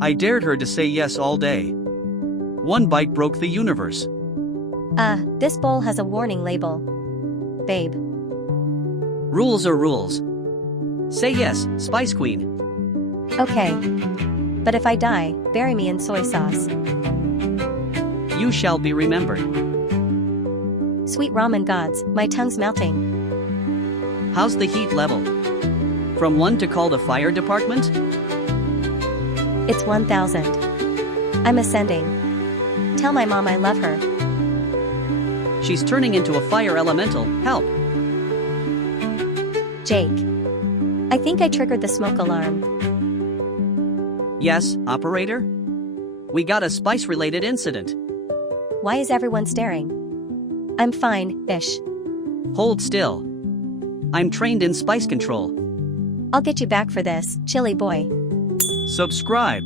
I dared her to say yes all day. One bite broke the universe. This bowl has a warning label. Babe. Rules are rules. Say yes, Spice Queen. Okay. But if I die, bury me in soy sauce. You shall be remembered. Sweet ramen gods, my tongue's melting. How's the heat level? From 1 to call the fire department? It's 1000. I'm ascending. Tell my mom I love her. She's turning into a fire elemental, help. Jake. I think I triggered the smoke alarm. Yes, operator? We got a spice-related incident. Why is everyone staring? I'm fine-ish. Hold still. I'm trained in spice control. I'll get you back for this, chilly boy. Subscribe.